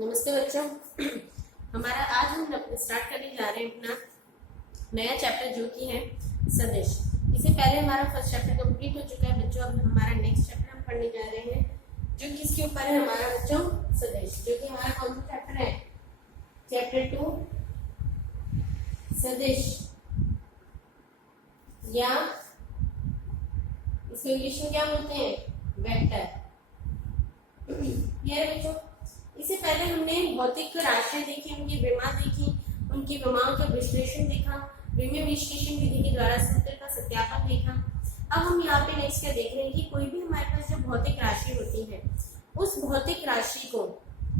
नमस्ते बच्चों। हमारा आज हम स्टार्ट करने जा रहे हैं अपना नया चैप्टर जो कि है सदिश। इससे पहले हमारा फर्स्ट चैप्टर कंप्लीट हो चुका है बच्चों। अब हमारा नेक्स्ट चैप्टर हम पढ़ने जा रहे हैं जो किसके ऊपर है हमारा बच्चों सदिश, जो कि हमारा कौन सा चैप्टर है, चैप्टर 2 सदिश, या इसको इंग्लिश में क्या बोलते हैं, वेक्टर। ये बच्चों, इससे पहले हमने भौतिक राशियां देखी, उनकी विमा देखी, उनकी विमाओं का विश्लेषण देखा, विमीय विश्लेषण विधि के द्वारा सूत्र का सत्यापन देखा। अब हम यहाँ पे नेक्स्ट क्या देख रहे हैं कि कोई भी हमारे पास जो भौतिक राशि होती है उस भौतिक राशि को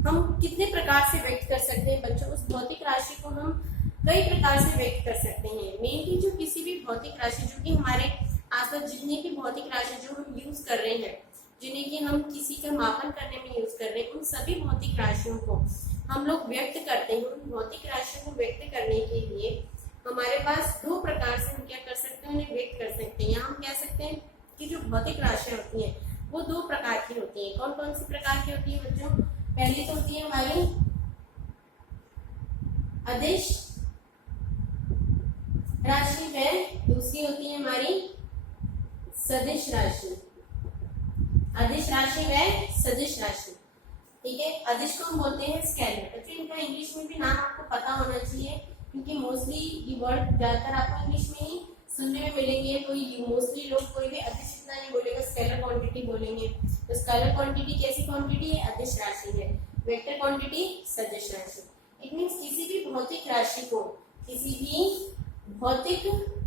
हम कितने प्रकार से व्यक्त कर सकते हैं बच्चों। उस भौतिक राशि को हम कई प्रकार से व्यक्त कर सकते हैं। मेनली जो किसी भी भौतिक राशि जो कि हमारे आसपास जितनी भी भौतिक राशि जो हम यूज कर रहे हैं, जिन्हें कि हम किसी का मापन करने में यूज कर रहे हैं, उन सभी भौतिक राशियों को हम लोग व्यक्त करते हैं। उन भौतिक राशियों को व्यक्त करने के लिए हमारे पास दो प्रकार से हम क्या कर सकते हैं, उन्हें व्यक्त कर सकते हैं। यहाँ हम कह सकते हैं कि जो भौतिक राशियां होती हैं वो दो प्रकार की होती है। कौन कौन सी प्रकार की होती है बच्चों? पहली तो होती है हमारी अदिश राशि व दूसरी होती है हमारी सदिश राशि। अदिश राशि व सदिश राशि, ठीक है। अदिश को हम बोलते हैं स्केलर। बच्चों इनका इंग्लिश में भी नाम आपको पता होना चाहिए, क्योंकि मोस्टली ये वर्ड ज्यादातर आपको इंग्लिश में ही सुनने में मिलेंगे। कोई मोस्टली लोग कोई भी अदिश इतना नहीं बोलेगा, स्केलर क्वांटिटी बोलेंगे। तो स्केलर क्वांटिटी कैसी क्वांटिटी है? अदिश राशि है। वेक्टर क्वांटिटी सदिश राशि। इट मींस किसी भी भौतिक राशि को, किसी भी भौतिक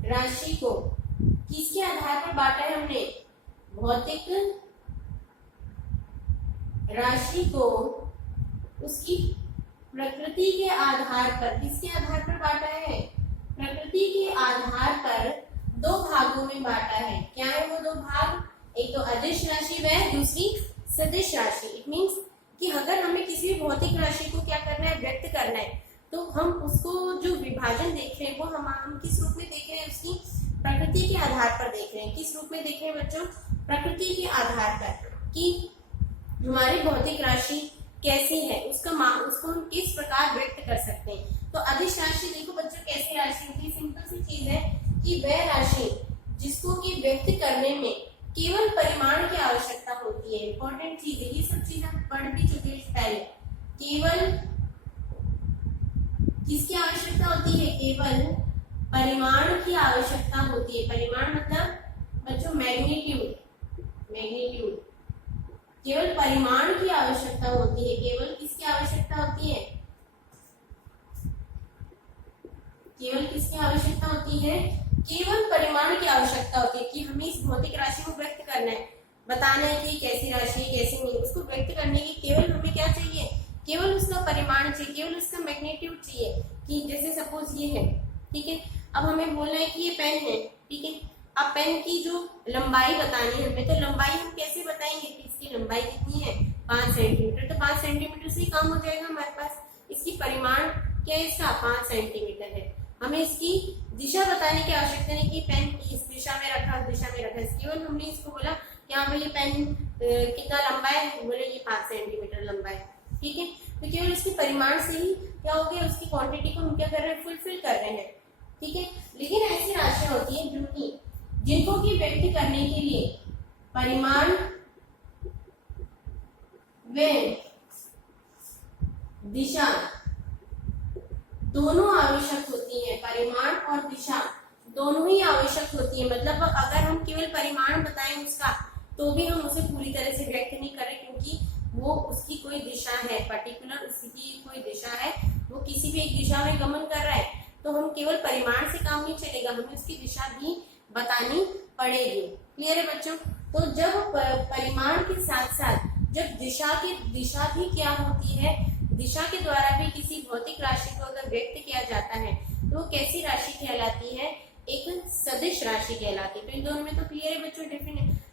राशि को किसके आधार पर बांटा है हमने? भौतिक राशि को उसकी प्रकृति के आधार पर, किसके आधार पर बांटा है? प्रकृति के आधार पर दो भागों में बांटा है। क्या है वो दो भाग? एक तो अदिश राशि व दूसरी सदिश राशि। इट मींस कि अगर हमें किसी भी भौतिक राशि को क्या करना है, व्यक्त करना है, तो हम उसको जो विभाजन देख रहे हैं वो हम किस रूप में देख रहे हैं? उसकी प्रकृति के आधार पर देख रहे हैं। किस रूप में देख रहे हैं बच्चों? प्रकृति के आधार पर, कि हमारी भौतिक राशि कैसी है, उसको हम किस प्रकार व्यक्त कर सकते हैं। तो अदिश राशि देखो बच्चों कैसी राशि होती है। सिंपल सी चीज है कि वह राशि जिसको कि व्यक्त करने में केवल परिमाण की आवश्यकता होती है। इंपॉर्टेंट चीज है, ये सब चीज हम पढ़ भी चुके हैं पहले। केवल किसकी आवश्यकता होती है? केवल परिमाण की आवश्यकता होती है। परिमाण मतलब बच्चों मैग्नीट्यूड। मैग्नीट्यूड, केवल परिमाण की आवश्यकता होती है। केवल किसकी आवश्यकता होती है? केवल किसकी आवश्यकता होती है? केवल परिमाण की आवश्यकता होती है कि हमें इस भौतिक राशि को व्यक्त करना है, बताना है कि कैसी राशि है कैसी नहीं। उसको व्यक्त करने की केवल हमें क्या चाहिए? केवल उसका परिमाण चाहिए, केवल उसका मैग्नीट्यूड चाहिए। कि जैसे सपोज ये है, ठीक है। अब हमें बोलना है कि ये पेन है, ठीक है। अब पेन की जो लंबाई बतानी है हमें, तो लंबाई हम कैसे बताएंगे कि इसकी लंबाई कितनी है? 5 सेंटीमीटर। तो 5 सेंटीमीटर से काम हो जाएगा हमारे पास। इसकी परिमाण क्या है? इसका 5 सेंटीमीटर है। हमें इसकी दिशा बताने की आवश्यकता नहीं कि पेन इस दिशा में रखा, उस दिशा में रखा। केवल हमने इसको बोला कि हाँ भाई ये पेन कितना लंबा है, बोले ये 5 सेंटीमीटर लंबा है, ठीक है। तो केवल इसके परिमाण से ही क्या हो गया, उसकी क्वांटिटी को हम क्या कर रहे हैं? फुलफिल कर रहे हैं, ठीक है। लेकिन ऐसी राशियां होती है जिनको की व्यक्त करने के लिए परिमाण व दिशा दोनों आवश्यक होती है। परिमाण और दिशा दोनों ही आवश्यक होती है। मतलब अगर हम केवल परिमाण बताएं उसका, तो भी हम उसे पूरी तरह से व्यक्त नहीं कर रहे, क्योंकि वो उसकी कोई दिशा है, पर्टिकुलर उसकी कोई दिशा है, वो किसी भी एक दिशा में गमन कर रहा है। तो हम केवल परिमाण से काम नहीं चलेगा, हमें उसकी दिशा भी बतानी पड़ेगी। क्लियर है बच्चों? तो जब परिमाण के साथ साथ जब दिशा भी क्या होती है, दिशा के द्वारा भी किसी भौतिक राशि को अगर व्यक्त किया जाता है तो वो कैसी राशि कहलाती है? एक सदिश राशि कहलाती है। तो इन दोनों में तो क्लियर है बच्चों,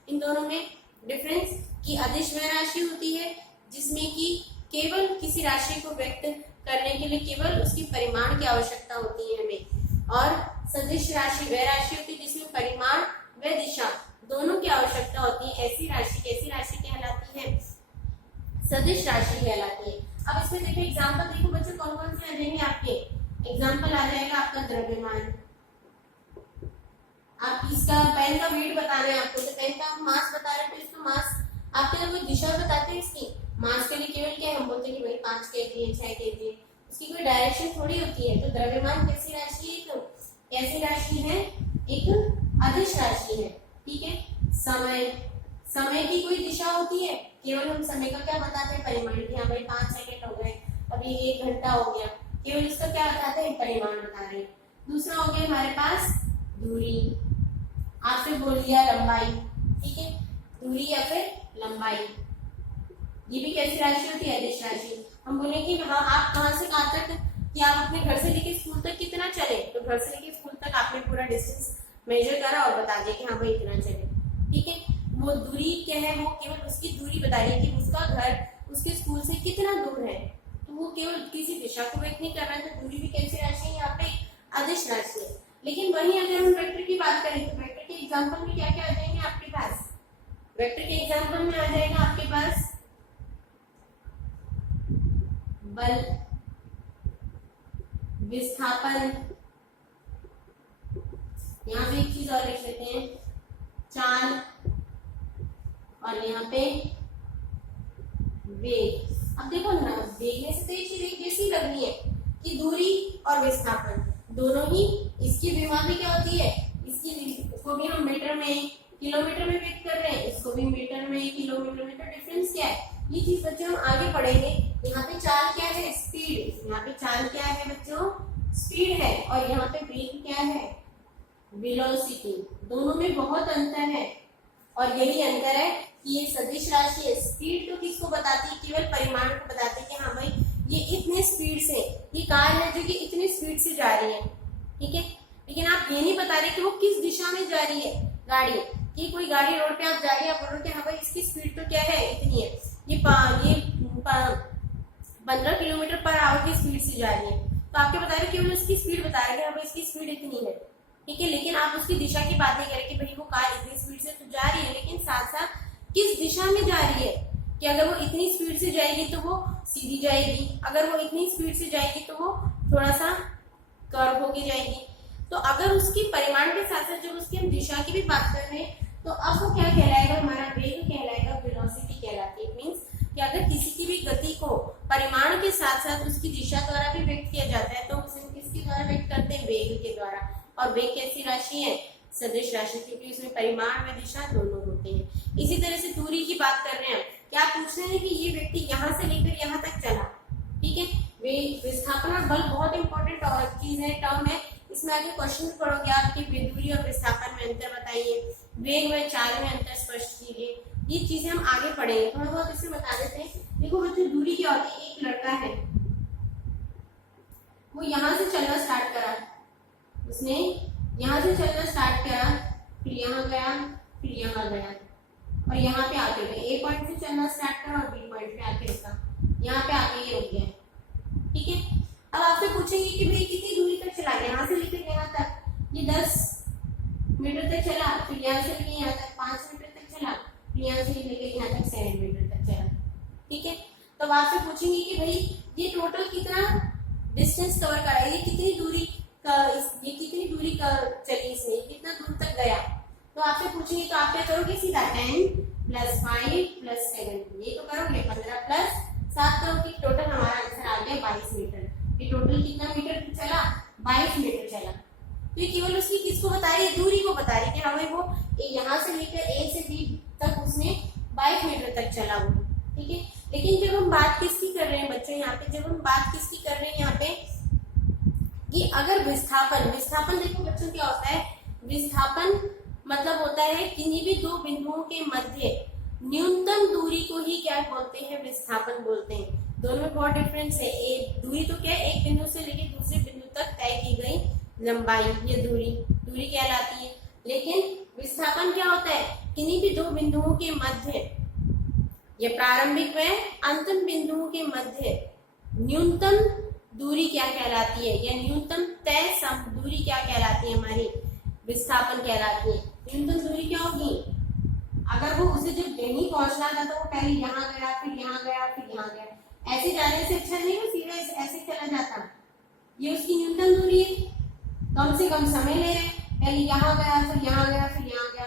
इन दोनों में डिफरेंस कि अदिश वह राशि होती है जिसमें कि केवल किसी राशि को व्यक्त करने के लिए केवल उसकी परिमाण की आवश्यकता होती है हमें, और सदिश राशि वह राशि होती है जिसमें परिमाण व दिशा दोनों की आवश्यकता होती है। ऐसी राशि कैसी राशि कहलाती है? सदिश राशि कहलाती है। अब इसमें देखिए एग्जांपल, देखो बच्चों कौन कौन से आ जाएंगे आपके। एग्जांपल आ जाएगा आपका द्रव्यमान, आप इसका पेन का वेट बताना है आपको, तो पेन का मास बता रहे हैं, तो इसका मास आपके लिए कोई दिशा बताते हैं इसकी। मास के लिए केवल क्या हम बोलते हैं कि भाई 5 केजी है, 6 केजी है, उसकी कोई डायरेक्शन थोड़ी होती है। तो द्रव्यमान कैसी राशि है, तो कैसी राशि है, एक अदिश राशि है, ठीक है। समय, समय की कोई दिशा होती है, केवल हम समय का क्या बताते हैं, परिमाण, कि हाँ भाई 5 सेकंड हो गए, अभी 1 घंटा हो गया, केवल इसका क्या बताते हैं, परिमाण बता रहे हैं। दूसरा हो गया हमारे पास दूरी, आपसे बोल दिया लंबाई, ठीक है, दूरी या फिर लंबाई, ये भी कैसी राशि होती है, अदिश राशि। हम बोले कि हाँ आप कहाँ से कहाँ तक, कि आप अपने घर से लेके स्कूल तक कितना चले, तो घर से लेके स्कूल तक आपने पूरा डिस्टेंस मेजर करा और बता दिया कि हाँ भाई इतना चले, ठीक है। वो दूरी क्या है, वो केवल उसकी दूरी बता रही है कि उसका घर उसके स्कूल से कितना दूर है, तो वो केवल किसी दिशा को व्यक्त नहीं कर रहा है। तो दूरी भी कैसी राशि है, यहाँ पे अदिश राशि है। लेकिन वही अगर हम वेक्टर की बात करें, तो वेक्टर के एग्जाम्पल में क्या क्या आ जाएंगे आपके पास, वेक्टर के एग्जाम्पल में आ जाएगा आपके पास बल, विस्थापन, यहाँ पे एक चीज और लिख लेते हैं, चाल, और यहाँ पे वेग। अब देखो ना, वेग से तो ये चीज एक जैसी लग रही है कि दूरी और विस्थापन दोनों ही, इसकी विमा भी क्या होती है, इसको भी हम मीटर में, किलोमीटर में व्यक्त कर रहे हैं, इसको भी मीटर में, किलोमीटर में, तो डिफरेंस क्या है, ये चीज बच्चों हम आगे पढ़ेंगे। यहाँ पे चाल क्या है, स्पीड, यहाँ पे चाल क्या है बच्चों, स्पीड है, और यहाँ पे वेग क्या है, वेलोसिटी। दोनों में बहुत अंतर है, और यही अंतर है कि ये सदिश राशि है। स्पीड तो किसको बताती है, केवल परिमाण को बताती है कि हाँ भाई ये इतने स्पीड से, ये कार है जो कि इतनी स्पीड से जा रही है, ठीक है। लेकिन आप ये नहीं बता रहे कि वो किस दिशा में जा रही है गाड़ी, कि कोई गाड़ी रोड पे आप जा रही है, आप बोल रहे हो कि हाँ भाई इसकी स्पीड तो क्या है, इतनी है, ये 15 किलोमीटर पर आवर की स्पीड से जा रही है, तो आपके बता रहे केवल उसकी स्पीड बता रहे हैं, हाँ भाई इसकी स्पीड इतनी है, ठीक है। लेकिन आप उसकी दिशा की बात नहीं करें कि भाई वो कार इतनी स्पीड से तो जा रही है, लेकिन साथ साथ किस दिशा में जा रही है, कि अगर वो इतनी स्पीड से जाएगी तो वो सीधी जाएगी, अगर वो इतनी स्पीड से जाएगी तो वो थोड़ा सा कर्व होके जाएगी। तो अगर उसकी परिमाण के साथ साथ जब उसकी हम दिशा की भी बात कर रहे हैं, तो अब वो क्या कहलाएगा, हमारा वेग कहलाएगा, वेलोसिटी कहलाती है। मींस कि अगर किसी की भी गति को परिमाण के साथ साथ उसकी दिशा द्वारा भी व्यक्त किया जाता है, तो उसे किसके द्वारा व्यक्त करते हैं, वेग के द्वारा। और वेग कैसी राशि है, सदिश राशि, क्योंकि उसमें परिमाण व दिशा दोनों होते हैं। इसी तरह से दूरी की बात कर रहे हैं, क्या पूछ रहे हैं कि ये व्यक्ति यहाँ से लेकर यहाँ तक चला, ठीक है। वेग, विस्थापन और बल बहुत इंपॉर्टेंट चीज है, टर्म है, इसमें आगे क्वेश्चन पढ़ोगे आपकी, दूरी और विस्थापन में अंतर बताइए, वेग व चाल में अंतर स्पष्ट कीजिए, ये चीजें हम आगे पढ़ेंगे। थोड़ा बहुत इसमें बता देते हैं। देखो बच्चों, दूरी क्या होती है, एक लड़का है, वो यहाँ से चलना स्टार्ट करा, उसने यहाँ से चलना स्टार्ट करा, फिर यहाँ गया, फिर यहाँ गया, और यहाँ पे आके गए, ए पॉइंट से चलना स्टार्ट करा और बी पॉइंट पे आके रुका, यहाँ पे आके ये रुक गया, ठीक है। अब आपसे पूछेंगे कि भाई कितनी दूरी तक चला, यहाँ से लेकर यहाँ तक ये 10 मीटर तक चला, फिर यहाँ से लेकर यहाँ तक 5 मीटर तक चला, फिर यहाँ से लेकर यहाँ तक 7 मीटर तक चला, ठीक है। तो आपसे पूछेंगे कि भाई ये टोटल कितना डिस्टेंस कवर करा, ये कितनी दूरी का, ये कितनी दूरी का चली इसने, कितना दूर तक गया। तो आपसे पूछेंगे, तो आप क्या करोगे, सीधा 10 + 5 + 7, ये तो करोगे 15 + 7 करोगे, टोटल हमारा आंसर आ गया 22 मीटर। ये टोटल कितना मीटर चला, 22 मीटर चला। तो ये केवल उसकी किसको बता रही है, दूरी को बता रही है कि हमें वो यहाँ से लेकर ए से बी तक उसने 22 मीटर तक चला वो, ठीक है। लेकिन जब हम बात किसकी कर रहे हैं बच्चों, यहाँ पे जब हम बात किसकी कर रहे हैं यहाँ पे, कि अगर विस्थापन, विस्थापन देखो बच्चों क्या होता है, विस्थापन मतलब होता है किन्हीं भी दो बिंदुओं के मध्य न्यूनतम दूरी को ही क्या बोलते हैं, विस्थापन बोलते हैं। दोनों में बहुत डिफरेंस है। एक दूरी तो क्या है, एक बिंदु से लेकर दूसरे बिंदु तक तय की गई लंबाई, ये दूरी कहलाती है। लेकिन विस्थापन क्या होता है, किन्हीं भी दो बिंदुओं के मध्य, ये प्रारंभिक व अंतिम बिंदुओं के मध्य न्यूनतम दूरी क्या कहलाती है, या न्यूनतम तय दूरी क्या कहलाती है, हमारी विस्थापन कहलाती है। न्यूनतम दूरी क्या होगी, अगर वो उसे जब नहीं पहुंचना था तो वो पहले यहाँ गया, फिर यहाँ गया, फिर यहाँ गया, ऐसे जाने से अच्छा नहीं वो सीधे ऐसे चला जाता। ये उसकी न्यूनतम दूरी है, कम से कम समय ले रहे हैं, पहले यहाँ गया फिर यहाँ गया फिर यहाँ गया,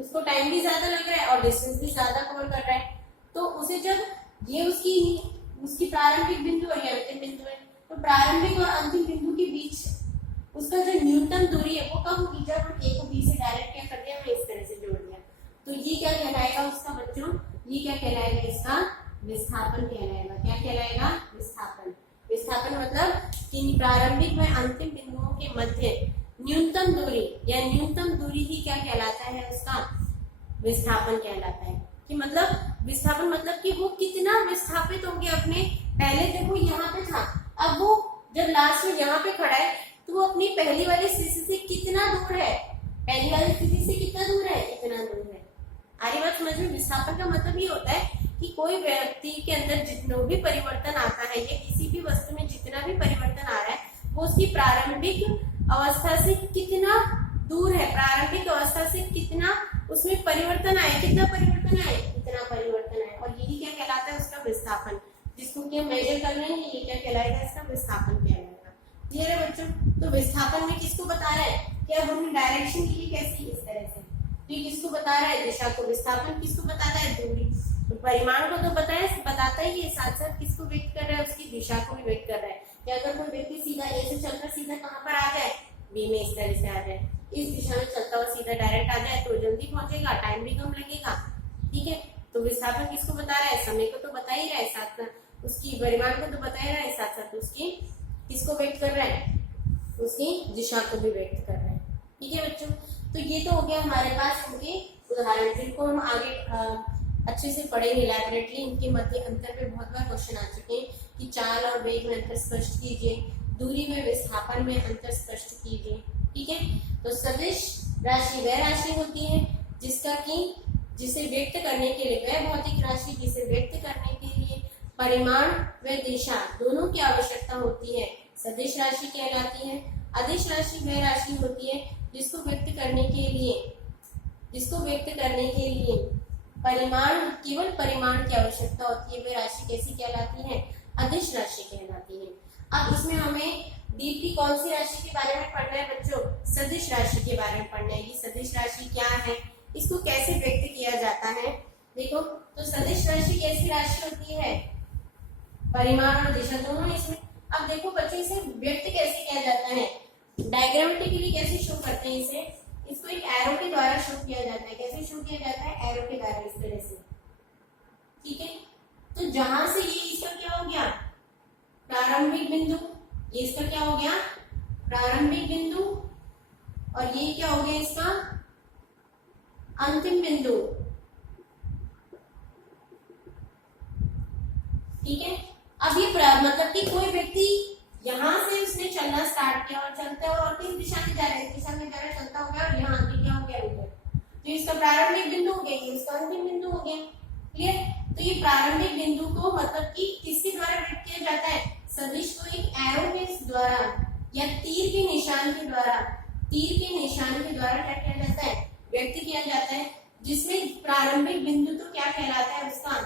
उसको टाइम भी ज्यादा लग रहा है और डिस्टेंस भी ज्यादा कवर कर रहा है। तो उसे जब ये उसकी प्रारंभिक बिंदु और ये अंतिम बिंदु है, तो प्रारंभिक और अंतिम बिंदु के बीच उसका जो न्यूनतम दूरी है वो कब होगी, जब हम ए को बी से डायरेक्ट क्या कर दिया, हमें इस तरह से जोड़ दिया। तो ये क्या कहलाएगा उसका बच्चों, ये क्या कहलाएगा, इसका विस्थापन कहलाएगा। क्या कहलाएगा, विस्थापन। विस्थापन मतलब कि प्रारंभिक व अंतिम बिंदुओं के मध्य न्यूनतम दूरी या न्यूनतम दूरी ही क्या कहलाता है, उसका विस्थापन कहलाता है। कि मतलब विस्थापन मतलब कि वो कितना विस्थापित हो गया अपने, पहले जब वो यहाँ पे था, अब वो जब लास्ट में यहाँ पे खड़ा है तो वो अपनी पहली वाली स्थिति से कितना दूर है, पहली वाली स्थिति से कितना दूर है, इतना दूर है। आगे बात समझ में। विस्थापन का मतलब ये होता है कि कोई व्यक्ति के अंदर जितना भी परिवर्तन आता है या किसी भी वस्तु में जितना भी परिवर्तन आ रहा है वो उसकी प्रारंभिक अवस्था से कितना दूर है, प्रारंभिक अवस्था से कितना उसमें परिवर्तन आए, कितना परिवर्तन आए, इतना परिवर्तन आए, और यही क्या कहलाता है, उसका विस्थापन। जिसको कि हम मेजर कर रहे हैं ये क्या कहलाएगा, इसका विस्थापन कहलाएगा। क्लियर है बच्चों। तो विस्थापन में किसको बता रहा है कि अब हमने डायरेक्शन के लिए कैसी, इस तरह से, तो ये किसको बता रहा है, दिशा को। विस्थापन किसको बताता है, दूरी। तो परिमाण को तो बताता ही है, साथ साथ किसको व्यक्त कर रहा है, उसकी दिशा को भी व्यक्त कर रहा है। कि अगर कोई व्यक्ति सीधा ए से चलकर सीधा कहाँ पर आ जाए, बी में, इस तरह से आ जाए, इस दिशा में चलता हुआ सीधा डायरेक्ट आ जाए तो जल्दी पहुंचेगा, टाइम भी कम लगेगा। ठीक है। तो विस्थापन किसको बता रहा है, समय को तो बता ही रहा है, साथ साथ उसकी परिमाण को तो बता ही रहा है, साथ साथ उसकी किसको व्यक्त कर रहा है, उसकी दिशा को भी व्यक्त कर रहा है। ठीक है बच्चों। तो ये तो हो गया हमारे पास उनके उदाहरण, जिनको हम आगे अच्छे से पढ़ेंगे लैबोरेटरी। इनके मध्य अंतर पे बहुत बार क्वेश्चन आ चुके हैं कि चाल और वेग में अंतर स्पष्ट कीजिए, दूरी में विस्थापन में अंतर स्पष्ट कीजिए। ठीक है। तो सदिश राशि वह राशि होती है जिसे व्यक्त करने के लिए, वह भौतिक राशि जिसे व्यक्त करने के लिए परिमाण व दिशा दोनों की आवश्यकता होती है, सदिश राशि कहलाती है। अदिश राशि वह राशि होती है जिसको व्यक्त करने के लिए केवल परिमाण की आवश्यकता होती है, वह राशि कैसी कहलाती है, अदिश राशि कहलाती है। अब इसमें हमें डीपली कौन सी राशि के बारे में पढ़ना है बच्चों, सदिश राशि के बारे में पढ़ना है। ये सदिश राशि क्या है, इसको कैसे व्यक्त किया जाता है। देखो, तो सदिश राशि कैसी राशि होती है, परिमाण और दिशा दोनों इसमें। अब देखो बच्चों, इसे व्यक्त कैसे किया जाता है, डायग्रामेटिकली कैसे शो करते हैं इसे, इसको एक एरो के द्वारा शो किया जाता है। कैसे शो किया जाता है, एरो के द्वारा, इस तरह से। ठीक है। तो जहां से ये इसका क्या हो गया, प्रारंभिक बिंदु, ये इसका क्या हो गया, प्रारंभिक बिंदु, और ये क्या हो गया इसका अंतिम बिंदु। ठीक है। अब ये मतलब कि कोई व्यक्ति यहाँ से उसने चलना स्टार्ट किया और चलता है और किस दिशा में जा रहा है, इस दिशा में जा रहा है, चलता हो गया और यहाँ आके क्या हो गया, रुक गया। तो इसका प्रारंभिक बिंदु हो गया, ये इसका अंतिम बिंदु हो गया। क्लियर। तो ये प्रारंभिक बिंदु को मतलब कि किसके द्वारा व्यक्त किया जाता है, सदिश को एक एरो के द्वारा या तीर के निशान के द्वारा क्या किया जाता है, व्यक्त किया जाता है। जिसमें प्रारंभिक बिंदु तो क्या कहलाता है, उसका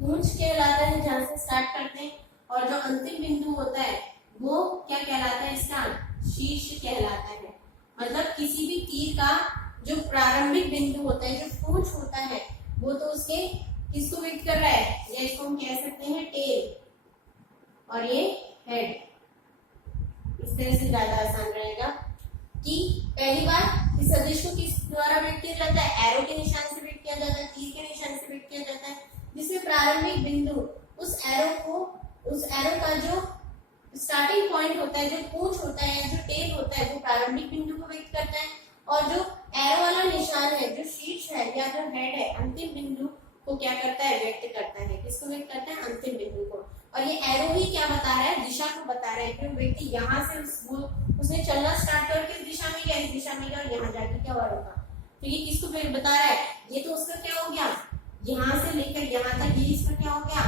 पूंछ कहलाता है, जहां से स्टार्ट करते हैं, और जो अंतिम बिंदु होता है वो क्या कहलाता है, इसका शीर्ष कहलाता है। मतलब किसी भी तीर का जो प्रारंभिक बिंदु होता है, जो पूंछ होता है, वो तो उसके किसको व्यक्त कर रहा है, या इसको हम कह सकते हैं टेल, और ये हेड। इस तरह से ज्यादा आसान रहेगा कि पहली बार इस सदिश को किस द्वारा व्यक्त किया जाता है, एरो के निशान से व्यक्त किया जाता है, तीर के निशान से व्यक्त किया जाता है। जिसमें प्रारंभिक बिंदु उस एरो का जो स्टार्टिंग पॉइंट होता है, जो पूंछ होता है, जो टेल होता है, वो प्रारंभिक बिंदु को व्यक्त करता है, और जो एरो वाला निशान है, जो शीर्ष है या जो हेड है, अंतिम बिंदु को क्या करता है, व्यक्त करता है। किसको व्यक्त करता है, अंतिम बिंदु को। और ये एरो ही क्या बता रहा है, दिशा को बता रहा है कि व्यक्ति यहाँ से उसने चलना स्टार्ट कर किस दिशा में गया, इस दिशा में गया, और यहाँ जाके क्या हुआ, रुका। तो ये किसको बता रहा है, ये तो उसका क्या हो गया, यहाँ से लेकर यहाँ तक, ये इसका क्या हो गया,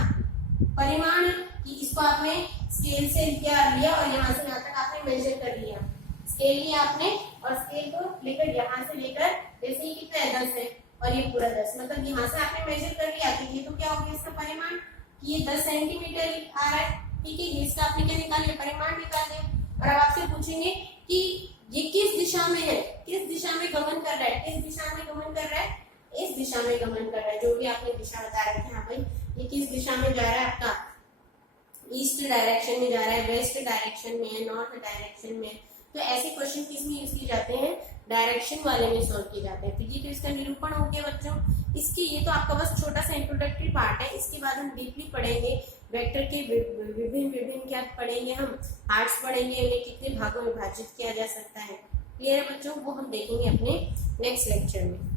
परिमाण। कि इसको आपने स्केल से लिया और यहाँ से यहाँ तक आपने मेजर कर लिया, स्केल लिया आपने और स्केल को लेकर यहाँ से लेकर, जैसे ही कितना है 10 है, और ये पूरा 10, मतलब यहाँ से आपने मेजर कर लिया तो ये तो क्या हो गया इसका परिमाण कि ये 10 सेंटीमीटर आ रहा है, ठीक है। ये इसका आपने क्या निकाल लिया, परिमाण निकाल दिया। और अब आपसे पूछेंगे कि ये किस दिशा में है, किस दिशा में गमन कर रहा है, किस दिशा में गमन कर रहा है, इस दिशा में गमन कर रहा है। जो भी आपने दिशा बता रहे थे, हाँ भाई ये किस दिशा में जा रहा है, आपका ईस्ट डायरेक्शन में जा रहा है, वेस्ट डायरेक्शन में है, नॉर्थ डायरेक्शन में। तो ऐसे क्वेश्चन किस में यूज किए जाते हैं, डायरेक्शन वाले में सॉल्व किए जाते हैं। तो ये तो इसका निरूपण हो गया बच्चों। इसके ये तो आपका बस छोटा सा इंट्रोडक्टरी पार्ट है। इसके बाद हम डीपली पढ़ेंगे वेक्टर के विभिन्न क्या पढ़ेंगे, हम पार्ट्स पढ़ेंगे, उन्हें कितने भागों में विभाजित किया जा सकता है। क्लियर है बच्चों, वो हम देखेंगे अपने नेक्स्ट लेक्चर में।